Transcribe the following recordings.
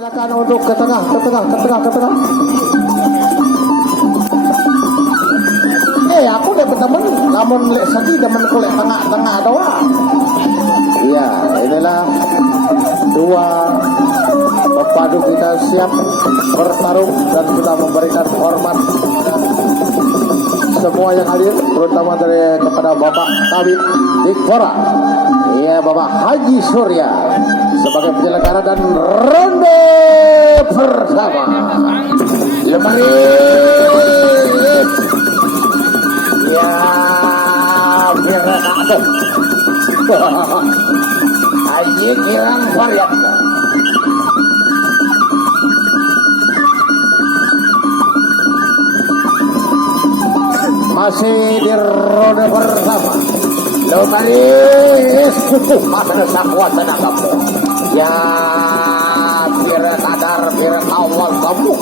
Silakan untuk ke tengah. Aku dapat temen, namun lek sedih demen kulek tengah doang. Iya, inilah dua pepadu kita siap bertarung dan sudah memberikan hormat dan semua yang hadir, terutama dari kepada Bapak Kabid Dikpora, iya Bapak Haji Surya sebagai penyelenggara dan ronde pertama. Lemari, ya biar tak Haji kirang varian. Masih di ronde pertama. Lomaris kukuh masa sakwa tenagamu. Ya biar sadar biar awal kamu.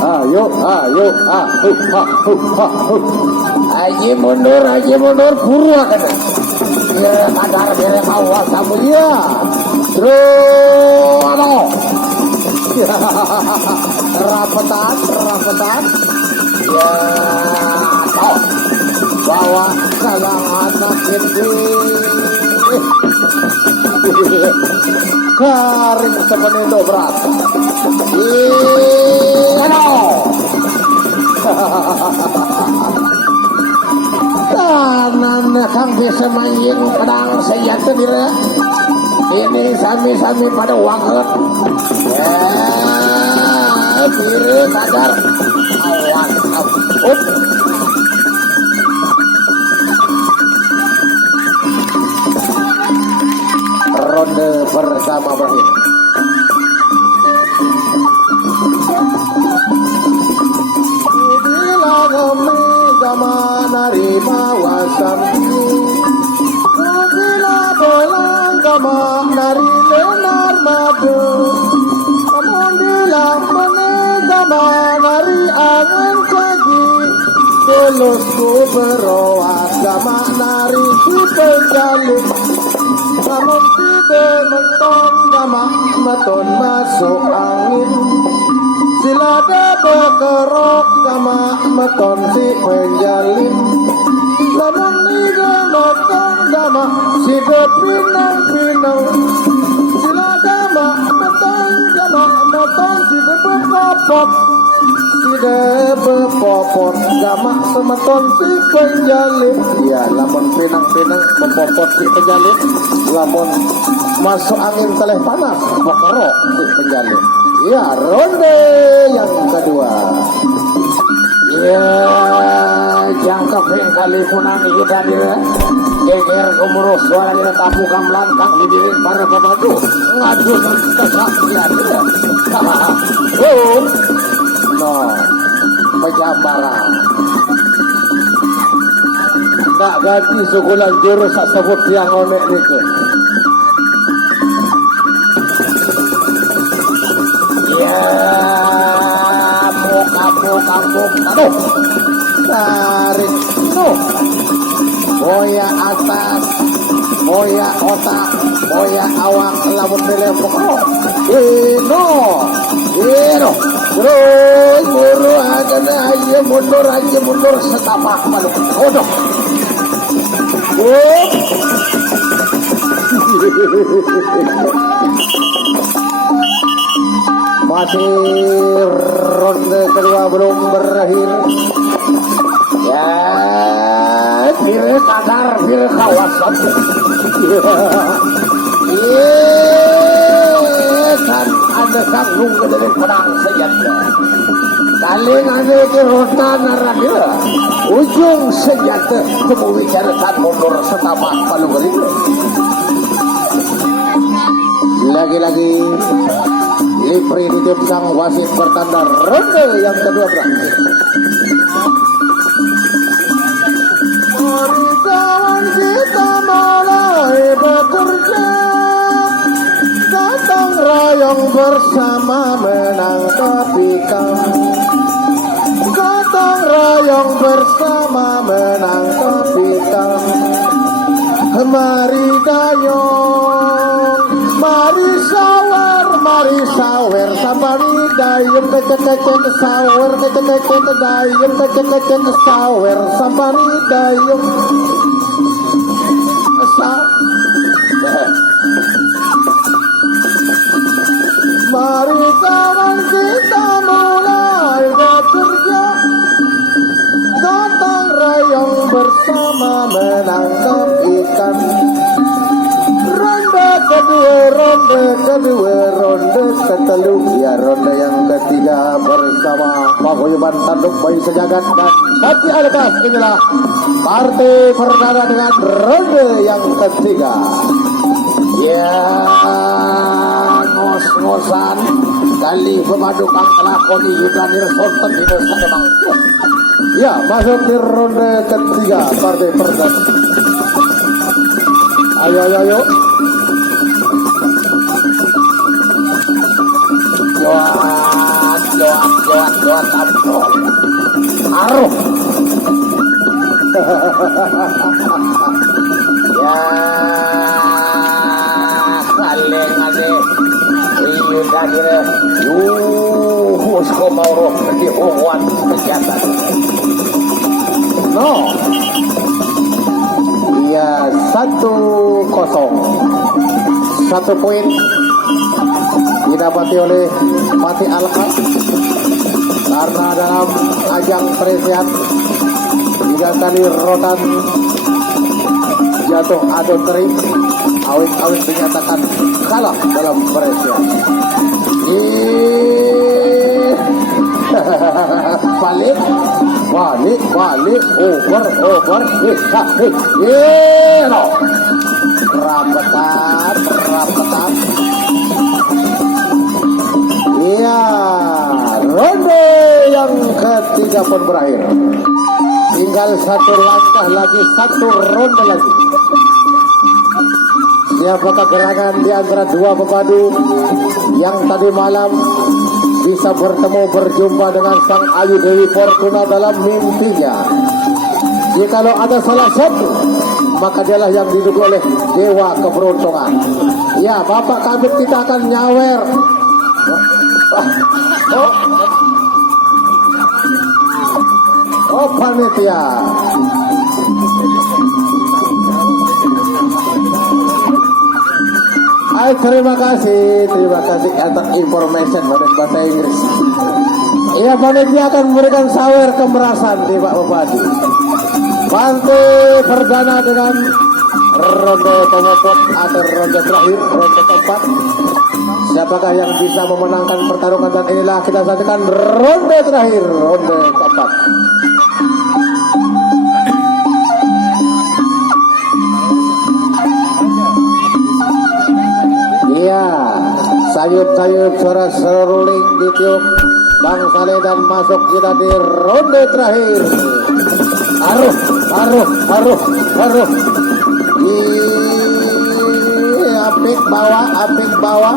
Ayo. Haji mundur buru akan. Biar sadar biar awal kamu ya. Terus rapetan ya toh bawa salang anak ini garing sepenuh dobrak kanan kang bisa main pedang senjata diri ini sami-sami pada wanget ya diri sadar awan up ronde pertama berakhir. Bila kami sama narima wasami bila bolang kama nari lenar madu namun bilang menegama nari angin pagi tulusku beroak sama nari kita jalin namun tidak mentong gama meton masuk angin sila daba kerok gama meton si penjalin namun tidak mentong gama si pinang sila gama meton si bepopot tidak bepopot gama semeton si penjalin ya lamun pinang bepopot si penjalin lamun masuk angin teleh panas pokerok si penjalin ya ronde yang kedua ya jangka kali punang kita dia geger gemuruh suara dia tapu kamlan kang didirin para pemadu ngadu kesaksian dia no pejambaran nggak ganti sukulan jurus sebut yang onek itu ya kampung aduh tarik no boya atas boya otak boya awak lamun belempok ino terus buru aja mundur setapak malu kodok masih ronde kedua belum berakhir ya bir kadar bir kawasan kan ada sanggung dari pedang senjata saling ada di rotan narada ujung senjata temu bicarakan mundur setapak palu gering lagi-lagi Lipri di sang wasit bertanda ronde yang kedua berakhir. Mari kawan kita mulai bekerja, gotong royong bersama menang topikam. Gotong royong bersama menang topikam. Mari dayung, mari sawer, sabari dayung, kecek sawer, kecek dayung, kecek sawer, sabari dayung, mari kawan kita mulai bekerja, gotong royong bersama menangkap ikan. Ronde kedua, ronde ketelu, ya ronde yang ketiga bersama paguyuban tanduk bayi sejagat dan Pati Alkas. Inilah partai perdana dengan ronde yang ketiga. Ya, ngos-ngosan kali pemadu kang kelakoni Yudanir Sonten di Nusa Demang. Ya, masuk di ronde ketiga partai perdana. Ayo. Joan tampol. Aruh. Ya, kaleng ade. Ini tadi usko mau di uwan kegiatan. No. Ya, 1-0. 1 poin didapati oleh Pati Alkas karena dalam ajang presiden 3 kali rotan jatuh atau terik, awit dinyatakan kalah dalam presiden. Balik, over, no. Rapetan. Iya, ronde yang ketiga pun berakhir. Tinggal 1 langkah lagi, 1 ronde lagi. Siapakah gerangan di antara 2 pepadu yang tadi malam bisa berjumpa dengan Sang Ayu Dewi Fortuna dalam mimpinya? Jikalau ada salah satu, maka dialah yang diduga oleh dewa keberuntungan. Ya, Bapak Kabit kita akan nyawer. Panitia. Terima kasih atas information bahasa Inggris. Iya, panitia akan memberikan sawer kemerasan di Pak Bupati. Pantai perdana dengan ronde pemotong atau ronde terakhir, ronde keempat. Siapakah yang bisa memenangkan pertarungan, dan inilah kita saksikan ronde terakhir, ronde keempat. Iya, sayup-sayup suara seruling ditiup Bang Saleh dan masuk kita di ronde terakhir. Aruh. Apik bawah.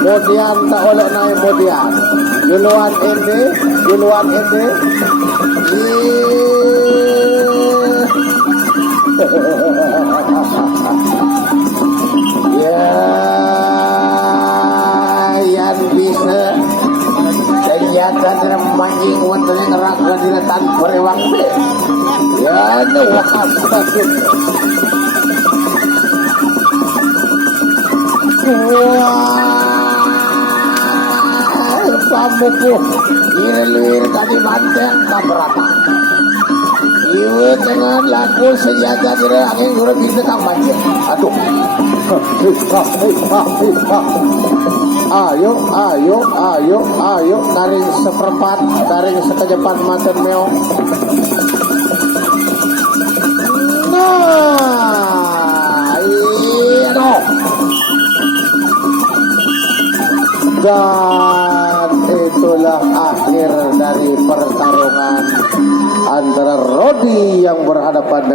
Kemudian tak oleh naik kemudian. Duluan ente. Ya, yang bisa kegiatan mancing wonten ing neraka diletan berewang. Ya, nu wakasakit. Wah, pamuku ilir tadi banteng kaberata. Iwe dengan laku senjata dire angin guru bisa kang banjir. Aduh. Ayo, taring seperempat, taring sekejepan maten meong.